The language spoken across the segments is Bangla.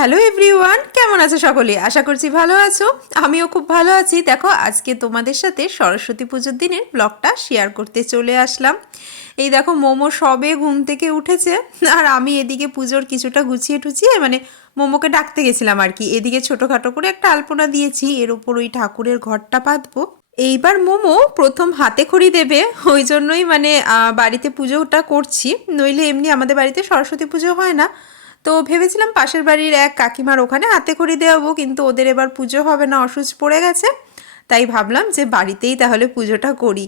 হ্যালো এভরিওয়ান কেমন আছো সকলে? আশা করছি ভালো আছো। আমিও খুব ভালো আছি। দেখো, আজকে তোমাদের সাথে সরস্বতী পুজোর দিনের ব্লগটা শেয়ার করতে চলে আসলাম। এই দেখো, মোমো সবে ঘুম থেকে উঠেছে। আর আমি এদিকে পুজোর কিছুটা গুছিয়ে টুছিয়ে মানে মোমোকে ডাকতে গেছিলাম আর কি। এদিকে ছোটোখাটো করে একটা আলপনা দিয়েছি। এর উপর ওই ঠাকুরের ঘরটা পাতবো এইবার মোমো প্রথম হাতে খড়ি দেবে। ওই জন্যই মানে বাড়িতে পুজোটা করছি। নইলে এমনি আমাদের বাড়িতে সরস্বতী পুজো হয় না। তো ভেবেছিলাম পাশের বাড়ির এক কাকিমার ওখানে হাতে খড়ি দেওয়াবো, কিন্তু ওদের এবার পুজো হবে না, অসুচ পড়ে গেছে। তাই ভাবলাম যে বাড়িতেই তাহলে পুজোটা করি।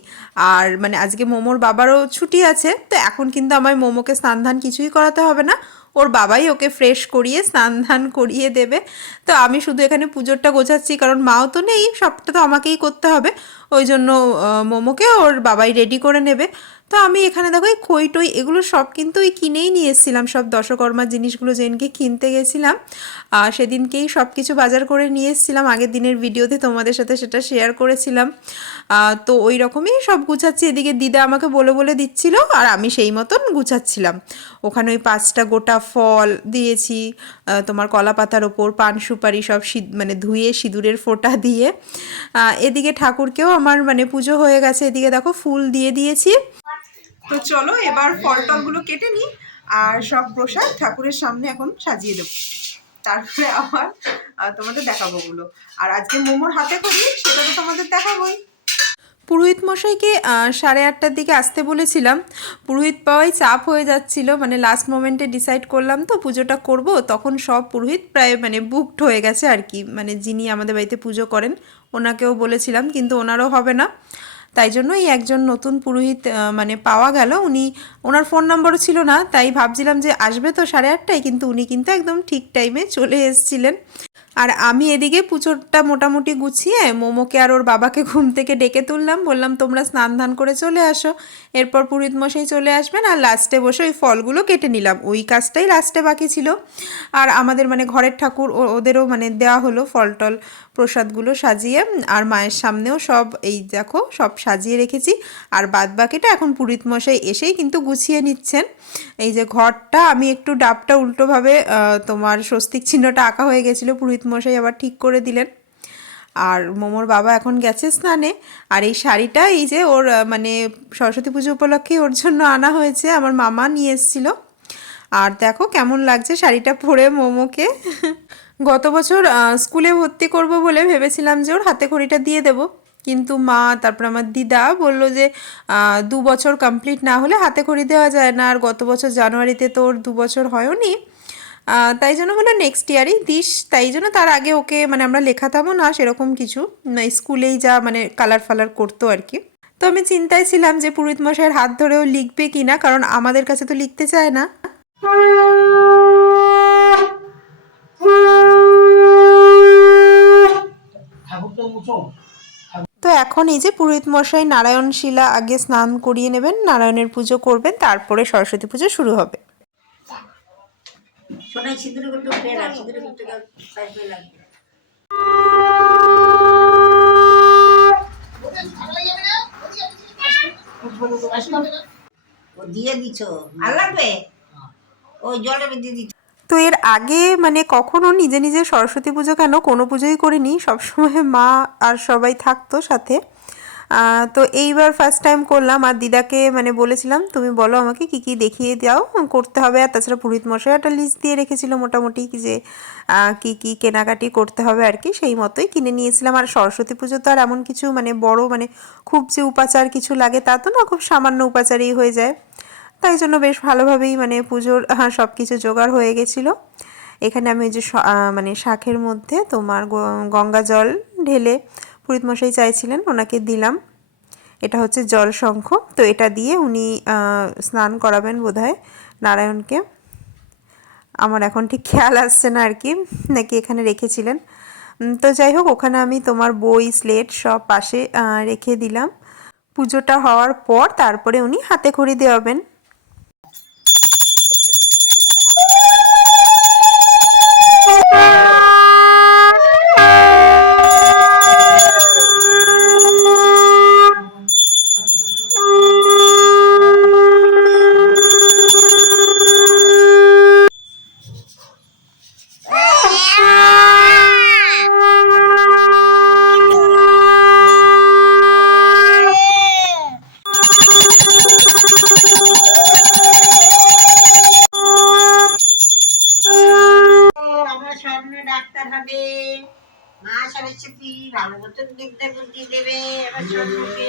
আর মানে আজকে মোমোর বাবারও ছুটি আছে, তো এখন কিন্তু আমার মোমোকে স্নান ধান কিছুই করাতে হবে না। ওর বাবাই ওকে ফ্রেশ করিয়ে স্নান ধান করিয়ে দেবে। তো আমি শুধু এখানে পুজোরটা গোছাচ্ছি, কারণ মাও তো নেই, সবটা তো আমাকেই করতে হবে। ওই জন্য মোমোকে ওর বাবাই রেডি করে নেবে। তো আমি এখানে দেখো এই খই টই এগুলো সব কিন্তু ওই কিনেই নিয়ে এসেছিলাম। সব দশকর্মার জিনিসগুলো যেদিনকে কিনতে গেছিলাম। সেদিনকেই সব কিছু বাজার করে নিয়ে এসেছিলাম। আগের দিনের ভিডিওতে তোমাদের সাথে সেটা শেয়ার করেছিলাম। তো ওই রকমই সব গুছাচ্ছি। এদিকে দিদা আমাকে বলে বলে দিচ্ছিল আর আমি সেই মতন গুছাচ্ছিলাম। ওখানে ওই পাঁচটা গোটা ফল দিয়েছি তোমার কলা পাতার ওপর, পান সুপারি সব মানে ধুয়ে সিঁদুরের ফোঁটা দিয়ে। এদিকে ঠাকুরকেও আমার মানে পুজো হয়ে গেছে এদিকে দেখো ফুল দিয়ে দিয়েছি। তো চলো এবার ফল টলগুলো কেটে নিই আর সব প্রসাদ ঠাকুরের সামনে এখন সাজিয়ে দেবো। তারপরে আবার তোমাদের দেখাবো গুলো আর আজকে মোমোর হাতে করি সেটা তো তোমাদের দেখাবোই। পুরোহিত মশাইকে সাড়ে আটটার দিকে আসতে বলেছিলাম। পুরোহিত পাওয়াই চাপ হয়ে যাচ্ছিল মানে লাস্ট মোমেন্টে ডিসাইড করলাম তো পুজোটা করব তখন সব পুরোহিত প্রায় মানে বুকড হয়ে গেছে আর কি। মানে যিনি আমাদের বাড়িতে পুজো করেন ওনাকেও বলেছিলাম, কিন্তু ওনারও হবে না। তাই জন্য এই একজন নতুন পুরোহিত মানে পাওয়া গেল। উনি, ওনার ফোন নম্বরও ছিল না, তাই ভাবছিলাম যে আসবে তো সাড়ে আটটায়, কিন্তু উনি কিন্তু একদম ঠিক টাইমে চলে এসেছিলেন। আর আমি এদিকে পুজোরটা মোটামুটি গুছিয়ে মোমোকে আর ওর বাবাকে ঘুম থেকে ডেকে তুললাম। বললাম, তোমরা স্নান ধান করে চলে আসো। এরপর পুরোহিত মশাই চলে আসবেন আর লাস্টে বসে ওই ফলগুলো কেটে নিলাম। ওই কাজটাই লাস্টে বাকি ছিল। আর আমাদের মানে ঘরের ঠাকুর ওদেরও মানে দেওয়া হলো ফল টল প্রসাদগুলো সাজিয়ে, আর মায়ের সামনেও সব, এই দেখো, সব সাজিয়ে রেখেছি। আর বাদ বাকিটা এখন পুরোহিত মশাই এসেই কিন্তু গুছিয়ে নিচ্ছেন। এই যে ঘরটা, আমি একটু ডাবটা উল্টোভাবে তোমার স্বস্তিক চিহ্নটা আঁকা হয়ে গেছিল, পুরোহিত মশাই আবার ঠিক করে দিলেন। আর মোমোর বাবা এখন গেছে স্নানে। আর এই শাড়িটা, এই যে ওর মানে সরস্বতী পুজো উপলক্ষে ওর জন্য আনা হয়েছে, আমার মামা নিয়ে এসেছিল। আর দেখো কেমন লাগছে শাড়িটা পরে মোমোকে। গত বছর স্কুলে ভর্তি করব বলে ভেবেছিলাম যে ওর হাতে খড়িটা দিয়ে দেব। কিন্তু মা, তারপর আমার দিদা বলল যে দু বছর কমপ্লিট না হলে হাতে খড়ি দেওয়া যায় না। আর গত বছর জানুয়ারিতে তো ওর দু বছর হয়নি। তাই জন্য বলল নেক্সট ইয়ারই দিস। তাই জন্য তার আগে ওকে মানে আমরা লেখাতামও না, সেরকম কিছু। স্কুলেই যা মানে কালার ফালার করতো আর কি। তো আমি চিন্তায় ছিলাম যে পুরোহিত মশাইয়ের হাত ধরেও লিখবে কি না কারণ আমাদের কাছে তো লিখতে চায় না। তো এখন এই যে পুরোহিত মশাই নারায়ণ শিলা আগে স্নান করিয়ে নেবেন, নারায়ণের পুজো করবেন, তারপরে সরস্বতী পুজো শুরু হবে। দিয়ে দিছ আর লাগবে? ওই জলের দিয়ে দিচ্ছ তো এর আগে মানে কখনো নিজে নিজে সরস্বতী পুজো কেন কোনো পুজোই করিনি, সবসময় মা আর সবাই থাকতো সাথে। তো এইবার ফার্স্ট টাইম করলাম আর দিদাকে মানে বলেছিলাম, তুমি বলো আমাকে কি কি দেখিয়ে দাও, করতে হবে। আর তাছাড়া পুরোহিত মশাই একটা লিস্ট দিয়ে রেখেছিল মোটামুটি যে কি কি কেনাকাটি করতে হবে আর কি, সেই মতোই কিনে নিয়েছিলাম। আর সরস্বতী পুজো তো আর এমন কিছু মানে বড় মানে খুব যে উপাচার কিছু লাগে তা তো না, খুব সামান্য উপাচারই হয়ে যায়। তাই জন্য বেশ ভালোভাবেই মানে পুজোর সব কিছু জোগাড় হয়ে গেছিল। এখানে আমি যে মানে শাখের মধ্যে তোমার গঙ্গা জল ঢেলে পুরীত মশাই চাইছিলেন, ওনাকে দিলাম। এটা হচ্ছে জল শঙ্খ। তো এটা দিয়ে উনি স্নান করাবেন বোধহয় নারায়ণকে। আমার এখন ঠিক খেয়াল আসছে না আর কি, নাকি এখানে রেখেছিলেন। তো যাই হোক, ওখানে আমি তোমার বই, স্লেট সব পাশে রেখে দিলাম। পুজোটা হওয়ার পর তারপরে উনি হাতে খড়ি দেওয়াবেন। ভালো মতন বিদ্যা বুদ্ধি দেবে এবার স্বপ্নকে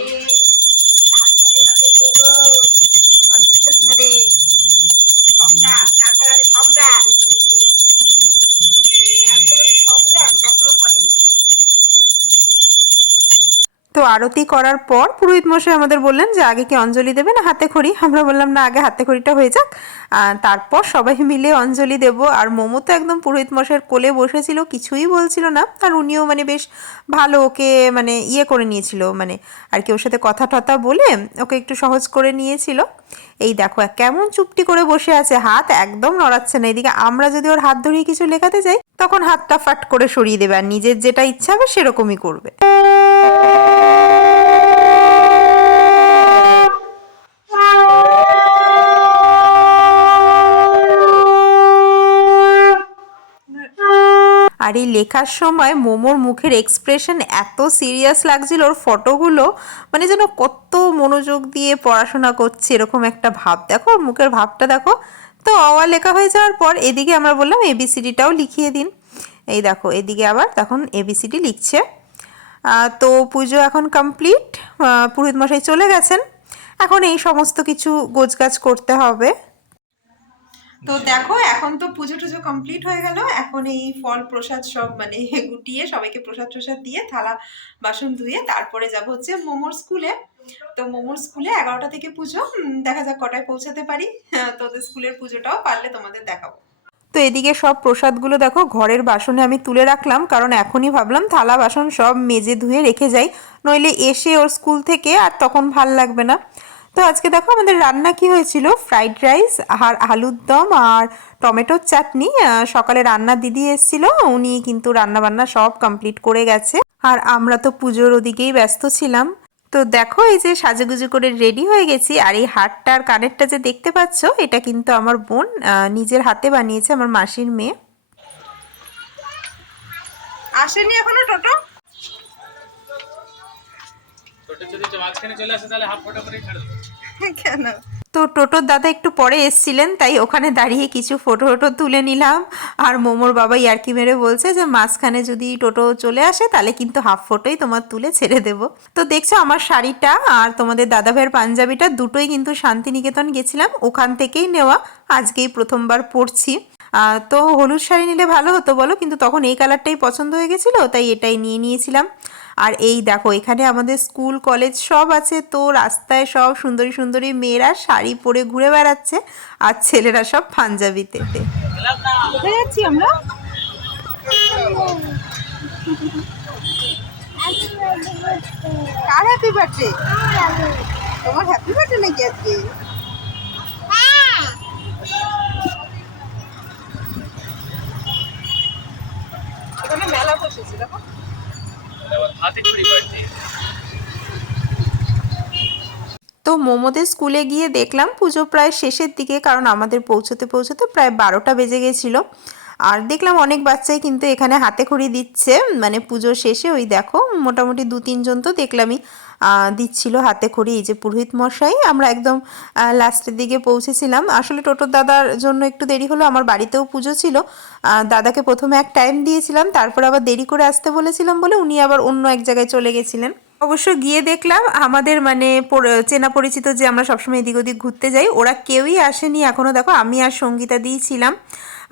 আরতি করার পর পুরোহিত মশাই আমাদের বললেন যে, আগে কি অঞ্জলি দেবে না হাতে খড়ি? আমরা বললাম, না, আগে হাতে খড়িটা হয়ে যাক। তারপর সবাই মিলে অঞ্জলি দেব। আর মোমো তো একদম পুরোহিত মশাইয়ের কোলে বসেছিল, কিছুই বলছিল না। আর উনিও মানে বেশ ভালো ওকে মানে ইয়ে করে নিয়েছিল মানে আর কি ওর সাথে কথা টথা বলে ওকে একটু সহজ করে নিয়েছিল। এই দেখো, কেমন চুপটি করে বসে আছে, হাত একদম নড়াচ্ছে না। এদিকে আমরা যদি ওর হাত ধরিয়ে কিছু লেখাতে যাই, তখন হাতটা ফাট করে সরিয়ে দেবে। আর নিজের যেটা ইচ্ছা হবে সেরকমই করবে। আর এই লেখার সময় মোমোর মুখের এক্সপ্রেশন এত সিরিয়াস লাগছিল, ওর ফটোগুলো মানে যেন কত মনোযোগ দিয়ে পড়াশোনা করছে, এরকম একটা ভাব। দেখো, ওর মুখের ভাবটা দেখো। তো অওয়া লেখা হয়ে যাওয়ার পর এদিকে আমরা বললাম এবিসিডিটাও লিখিয়ে দিন। এই দেখো, এদিকে আবার তখন এবিসিডি লিখছে। তো পুজো এখন কমপ্লিট পুরোহিত মশাই চলে গেছেন। এখন এই সমস্ত কিছু গোছগাছ করতে হবে। তো দেখো এখন তো পুজো টুজো কমপ্লিট হয়ে গেল। এখন এই ফল প্রসাদ সব মানে গুটিয়ে সবাইকে প্রসাদ প্রসাদ দিয়ে থালা বাসন ধুয়ে তারপরে যাব হচ্ছে মোমোর স্কুলে তো মোমোর স্কুলে এগারোটা থেকে পুজো। দেখা যাক কটায় পৌঁছাতে পারি। হ্যাঁ, তোদের স্কুলের পুজোটাও পারলে তোমাদের দেখাবো। তো এদিকে সব প্রসাদগুলো দেখো ঘরের বাসনে আমি তুলে রাখলাম কারণ এখনই ভাবলাম থালা বাসন সব মেজে ধুয়ে রেখে যাই। নইলে এসে ওর স্কুল থেকে আর তখন ভালো লাগবে না। তো আজকে দেখো আমাদের রান্না কি হয়েছিল? ফ্রাইড রাইস আর আলুর দম আর টমেটোর চাটনি। সকালে রান্না দিদি এসেছিল উনি কিন্তু রান্না বান্না সব কমপ্লিট করে গেছে। আর আমরা তো পুজোর ওদিকেই ব্যস্ত ছিলাম। তো দেখো এই যে সাজুগুজু করে রেডি হয়ে গেছি আর এই হারটা আর কানেরটা যে দেখতে পাচ্ছ এটা কিন্তু আমার বোন আহ, নিজের হাতে বানিয়েছে আমার মাসির মেয়ে। আসেনি এখনও টোটো? টোটো যদি মাঝখানে চলে আসে তাহলে হাফ ফোটা করে ছেড়ে দেবো কেন? তো টোটোর দাদা একটু পরে এসছিলেন, তাই ওখানে দাঁড়িয়ে কিছু ফটো ফটো তুলে নিলাম। আর মোমোর বাবা ইয়ার্কি মেরে বলছে যে, মাঝখানে যদি টোটো চলে আসে, তাহলে কিন্তু হাফ ফটোই তোমার তুলে ছেড়ে দেব। তো দেখছ আমার শাড়িটা আর তোমাদের দাদা ভাইয়ের পাঞ্জাবিটা, দুটোই কিন্তু শান্তিনিকেতন গেছিলাম। ওখান থেকেই নেওয়া, আজকেই প্রথমবার পরছি। তো হলুদ শাড়ি নিলে ভালো হতো বলো, কিন্তু তখন এই কালারটাই পছন্দ হয়ে গেছিল, তাই এটাই নিয়ে নিয়েছিলাম। আর এই দেখো, এখানে আমাদের স্কুল, কলেজ সব আছে। তো রাস্তায় সব সুন্দরী সুন্দরী মেয়েরা শাড়ি পরে ঘুরে বেড়াচ্ছে আর ছেলেরা সব পাঞ্জাবিতে যাচ্ছি আমরা? কার হ্যাপি বার্থডে তোমার হ্যাপি বার্থডে নাকি আজকে? মেলা দেখো। তো মোমোদের স্কুলে গিয়ে দেখলাম পুজো প্রায় শেষের দিকে, কারণ আমাদের পৌঁছতে পৌঁছতে প্রায় বারোটা বেজে গেছিল। আর দেখলাম অনেক বাচ্চাই কিন্তু এখানে হাতে খড়ি দিচ্ছে মানে পুজো শেষে ওই দেখো মোটামুটি দু তিনজন তো দেখলামই দিচ্ছিল হাতে খড়ি। এই যে পুরোহিত মশাই, আমরা একদম লাস্টের দিকে পৌঁছেছিলাম। আসলে টোটোর দাদার জন্য একটু দেরি হলো, আমার বাড়িতেও পুজো ছিল। দাদাকে প্রথমে এক টাইম দিয়েছিলাম, তারপর আবার দেরি করে আসতে বলেছিলাম বলে উনি আবার অন্য এক জায়গায় চলে গেছিলেন। অবশ্য গিয়ে দেখলাম আমাদের মানে চেনা পরিচিত যে আমরা সবসময় এদিক ওদিক ঘুরতে যাই, ওরা কেউই আসেনি। এখনও দেখো আমি আর সঙ্গীতা দিয়েছিলাম।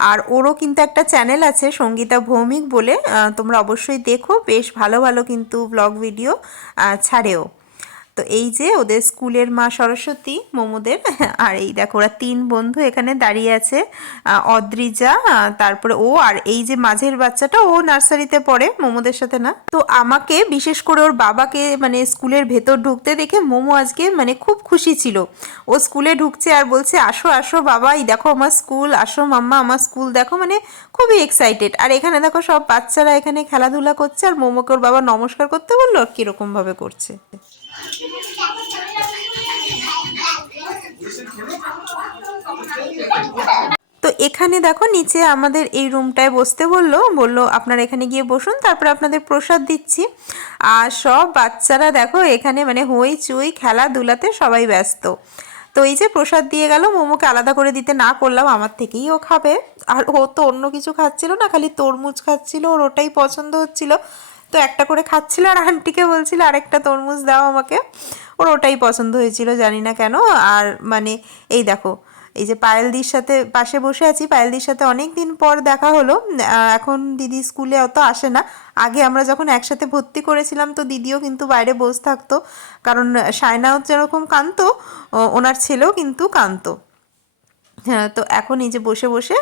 আর ওরও কিন্তু একটা চ্যানেল আছে, সঙ্গীতা ভৌমিক বলে তোমরা অবশ্যই দেখো। বেশ ভালো ভালো কিন্তু ব্লগ ভিডিও ছাড়েও। তো এই যে ওদের স্কুলের মা সরস্বতী, মোমোদের, আর এই দেখো ওরা তিন বন্ধু এখানে দাঁড়িয়ে আছে অদ্রিজা, তারপরে ও, আর এই যে মাঝের বাচ্চাটা ও নার্সারিতে পড়ে, মোমোদের সাথে না। তো আমাকে বিশেষ করে ওর বাবাকে মানে স্কুলের ভেতর ঢুকতে দেখে মোমো আজকে মানে খুব খুশি ছিল। ও স্কুলে ঢুকছে আর বলছে, আসো আসো বাবা, এই দেখো আমার স্কুল, আসো মাম্মা, আমার স্কুল দেখো। মানে খুবই এক্সাইটেড আর এখানে দেখো সব বাচ্চারা এখানে খেলাধুলা করছে, আর মোমোকে ওর বাবা নমস্কার করতে বলল, আর কীরকম ভাবে করছে। তো এখানে দেখো নিচে আমাদের এই রুমটায় বসতে বলল বলল আপনারা এখানে গিয়ে বসুন, তারপরে আপনাদের প্রসাদ দিচ্ছি। আর সব বাচ্চারা দেখো এখানে মানে হই চুই খেলাধুলাতে সবাই ব্যস্ত। তো এই যে প্রসাদ দিয়ে গেল, মোমোকে আলাদা করে দিতে না করলাম, আমার থেকেই ও খাবে। আর ও তো অন্য কিছু খাচ্ছিল না, খালি তরমুজ খাচ্ছিল ওর ওটাই পছন্দ হচ্ছিল। তো একটা করে খাচ্ছিল আর আন্টিকে বলছিল, আরেকটা তরমুজ দাও আমাকে। ওর ওটাই পছন্দ হয়েছিল, জানি না কেন। আর মানে এই দেখো, এই যে পায়েলদির সাথে পাশে বসে আছি, পায়েলদির সাথে অনেক দিন পর দেখা হলো। এখন দিদি স্কুলে অত আসে না। আগে আমরা যখন একসাথে ভর্তি করেছিলাম তো দিদিও কিন্তু বাইরে বসে থাকতো। কারণ সায়নাও যেরকম কাঁদতো ওনার ছেলেও কিন্তু কাঁদতো। তো এখন এই যে বসে বসে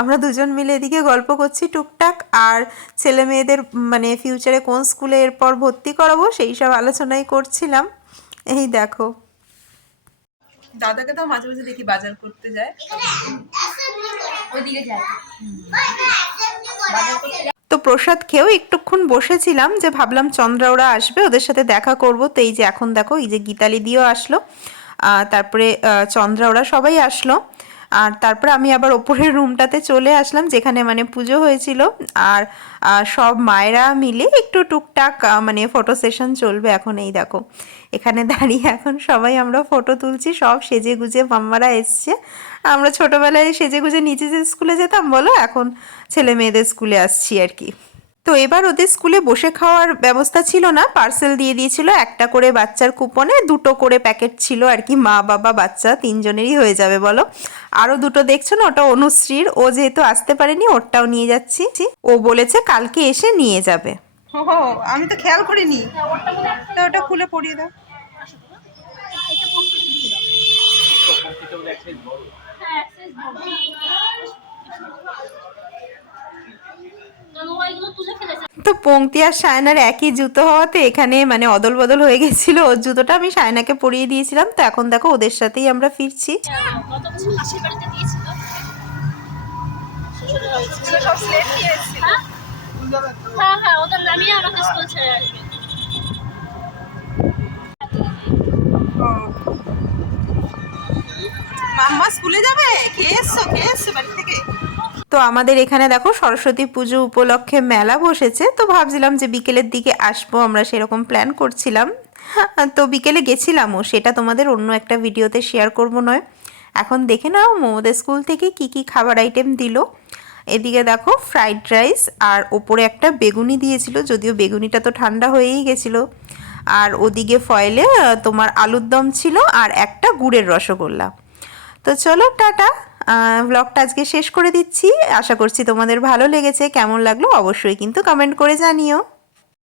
আমরা দুজন মিলে এদিকে গল্প করছি টুকটাক আর ছেলে মেয়েদের মানে ফিউচারে কোন স্কুলে এরপর ভর্তি করাবো সেই সব আলোচনাই করছিলাম। এই দেখো। দাদাকে তো মাঝে মাঝে দেখি বাজার করতে যায়। ওইদিকে যায়। তো প্রসাদ খেয়েও একটুক্ষণ বসেছিলাম যে ভাবলাম চন্দ্রা ওরা আসবে ওদের সাথে দেখা করব। তো এই যে এখন দেখো এই যে গীতালি দিয়েও আসলো আহ, তারপরে চন্দ্রা ওরা সবাই আসলো। আর তারপরে আমি আবার ওপরের রুমটাতে চলে আসলাম, যেখানে মানে পুজো হয়েছিল। আর সব মায়েরা মিলে একটু টুকটাক মানে ফটো সেশন চলবে এখন এই দেখো। এখানে দাঁড়িয়ে এখন সবাই আমরা ফটো তুলছি, সব সেজে গুজে মাম্মারা এসছে। আমরা ছোটোবেলায় সেজে গুজে নিচে যে স্কুলে যেতাম, বলো? এখন ছেলে মেয়েদের স্কুলে আসছি আর কি। তো এবার ওদের স্কুলে বসে খাওয়ার ব্যবস্থা ছিল না। পার্সেল দিয়ে দিয়েছিল একটা করে বাচ্চার কুপনে দুটো করে প্যাকেট ছিল আর কি মা বাবা বাচ্চা তিনজনেরই হয়ে যাবে বলো। আরও দুটো দেখছ না ওটা অনুশ্রীর। ও যেহেতু আসতে পারেনি ওরটাও নিয়ে যাচ্ছি। ও বলেছে কালকে এসে নিয়ে যাবে। ও আমি তো খেয়াল করিনি। তো ওটা খুলে পড়িয়ে দাও। হ্যাঁ শেষ বলব। কারণ ও এগুলো তুলে ফেলেছে তো পংক্তি আর সায়নার একই জুতো হওয়াতে এখানে মানে অদল বদল হয়ে গেছিল। ওর জুতোটা আমি সায়নাকে পরিয়ে দিয়েছিলাম। তো এখন দেখো ওদের সাথেই আমরা ফিরছি। মাম্মা স্কুলে যাবে? কে এসছো কে এসছো বাড়ি থেকে। তো আমাদের এখানে দেখো সরস্বতী পুজো উপলক্ষে মেলা বসেছে। তো ভাবছিলাম যে বিকেলের দিকে আসব, আমরা সেরকম প্ল্যান করছিলাম। তো বিকেলে গেছিলামও, সেটা তোমাদের অন্য একটা ভিডিওতে শেয়ার করব নয়। এখন দেখে নাও মোমোদের স্কুল থেকে কি কি খাবার আইটেম দিল। এদিকে দেখো ফ্রাইড রাইস আর ওপরে একটা বেগুনি দিয়েছিল, যদিও বেগুনিটা তো ঠান্ডা হয়েই গেছিল। আর ওদিকে ফয়েলে তোমার আলুর দম ছিল আর একটা গুড়ের রসগোল্লা। তো চলো টাটা ব্লগটা আজকে শেষ করে দিচ্ছি। আশা করছি তোমাদের ভালো লেগেছে। কেমন লাগল অবশ্যই কিন্তু কমেন্ট করে জানিও।